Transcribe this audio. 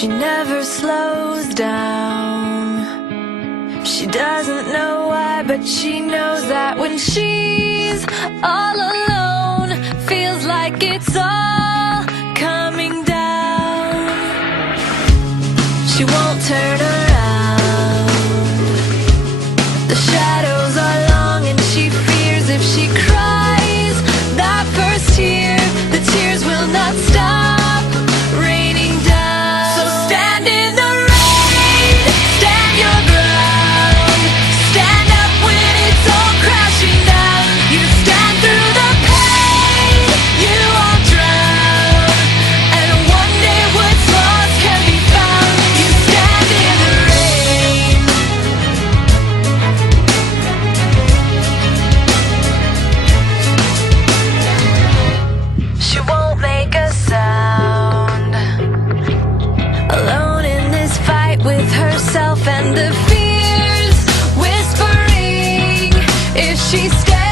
She never slows down. She doesn't know why, but she knows that when she's all alone, feels like it's all coming down. She won't turn around. The shadows are long and she fears if she cries that first tear, the tears will not stop raining down. So stand in the rain, stand your ground, stand up when it's all crashing down. You stand through the pain, you won't drown, and one day what's lost can be found. You stand in the rain. She won't make a sound, alone in this fight with herself and the fears whispering if she stays.